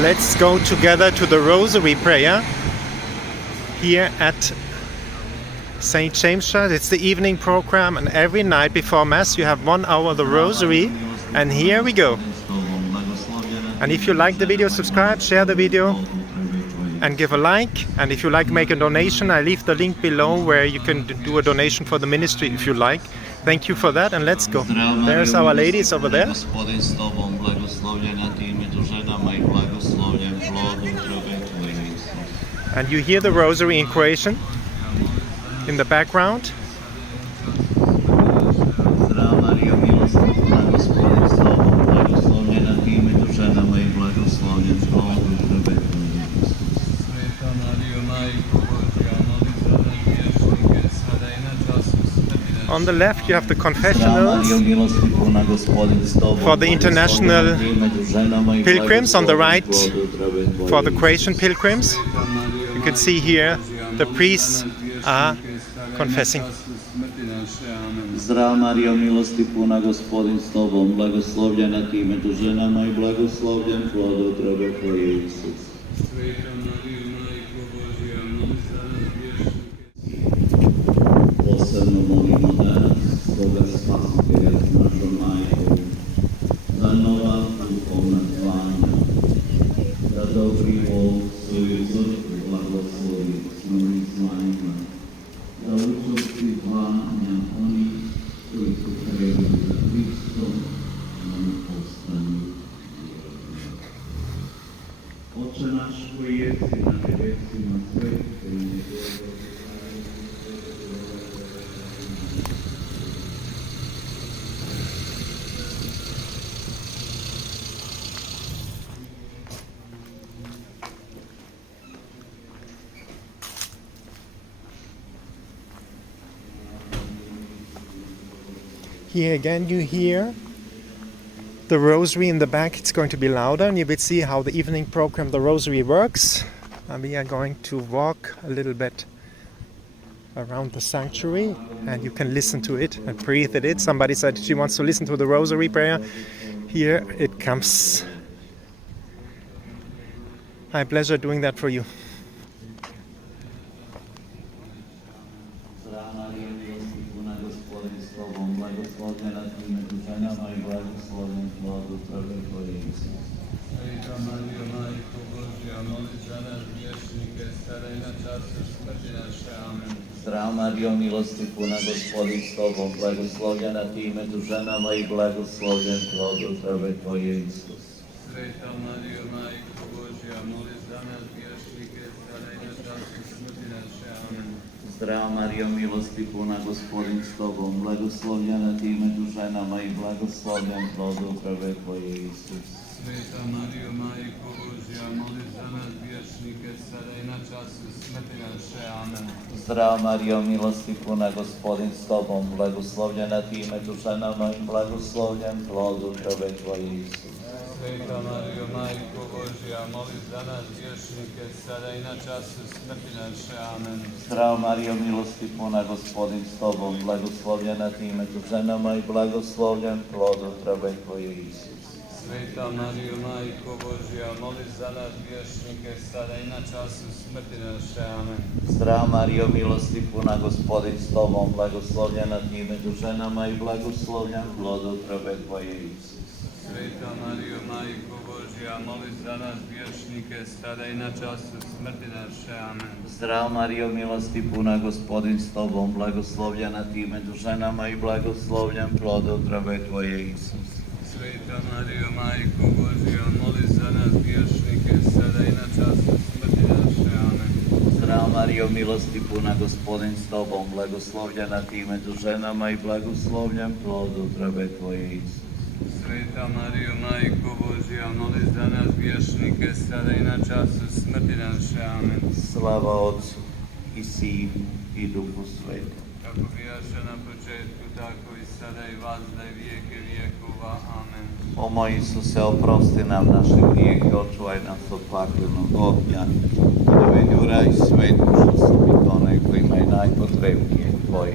Let's go together to the Rosary prayer here at St. James Church. It's the evening program, and every night before Mass you have 1 hour of the Rosary, and here we go. And if you like the video, subscribe, share the video and give a like. And if you like, make a donation. I leave the link below where you can do a donation for the ministry if you like. Thank you for that, and let's go. There's Our Ladies over there. And you hear the Rosary in Croatian in the background. On the left you have the confessionals for the international pilgrims, on the right for the Croatian pilgrims. You can see here the priests are confessing. Zdrava Marijo, milosti puna, Gospodin s tobom, blagoslovljena ti među ženama i blagoslovljen plod utrobe tvoje, Isus. Posebno molimo danas svoga Spasitelja s našom majkom, za nova duhovna zvanja, da dobri Bog svoju crkvu blagoslovi s novim zvanjima, da učesti zvanja onih koji su krenuli za Hristom, da ne postanu vjerni. Oče naš koji jesi na nebesima, sveti ime tvoje. Here again you hear the Rosary in the back. It's going to be louder, and you will see how the evening program, the Rosary, works. And we are going to walk a little bit around the sanctuary, and you can listen to it and breathe at it. Somebody said she wants to listen to the Rosary prayer. Here it comes. I have pleasure doing that for you. Zdrava Marijo, milosti puna, Gospodin s tobom, blagoslovljena ti među ženama i blagoslovljen plod utrobe tvoje, Isus. Sveta Marijo, Majko Božja, moli za nas griješnike, sada i na času smrti naše. Amen. Zdrava Marijo, milosti puna, Gospodin s tobom, blagoslovljena ti među ženama i blagoslovljen plod utrobe tvoje, Isus. Sveta Marijo, Majko Božja, moli za nas griješnike, sada i na času smrti naše. Amen. Zdrava Marijo, milosti puna, Gospodin s tobom, blagoslovljena ti među ženama i blagoslovljen plod utrobe tvoje, Isus. Sveta Marijo, Majko Božja, moli za nas griješnike, sada i na času smrti naše. Amen. Zdrava Marijo, milosti puna, Gospodin s tobom, blagoslovljena ti među ženama i blagoslovljen plod utrobe tvoje, Isus. Sveta Marijo, Majko Božja, moli za nas griješnike, sada i na času smrti naše. Amen. Zdrava Marijo, milosti puna, Gospodin s tobom, blagoslovljena ti među ženama i blagoslovljen plod utrobe tvoje, Isus. Sveta Marijo, Majko Božja, moli za nas griješnike, sada i na času smrti naše. Amen. Zdrava Marijo, milosti puna, Gospodin s tobom, blagoslovljena ti među ženama i blagoslovljen plod utrobe tvoje, Isus. Sveta Marijo, Majko Božja, moli za nas griješnike, sada i na času smrti naše. Amen. Zdrava Marijo, milosti puna, Gospodin s tobom, blagoslovljena ti među ženama i blagoslovljen plod utrobe tvoje, Isus. Sveta Marijo, Majko Božja, moli za nas griješnike, sada i na času smrti naše. Amen. Slava Otcu i Sinu i Duhu Svetom. Kako bijaše na početku, tako i sada i vazda i vijeke vijekova. Amen. O moj Isuse, oprosti nam naše grijehe, očuvaj nas od paklenog ognja, i dovedi u raj sve duše, osobito one kojima je najpotrebnije Tvoje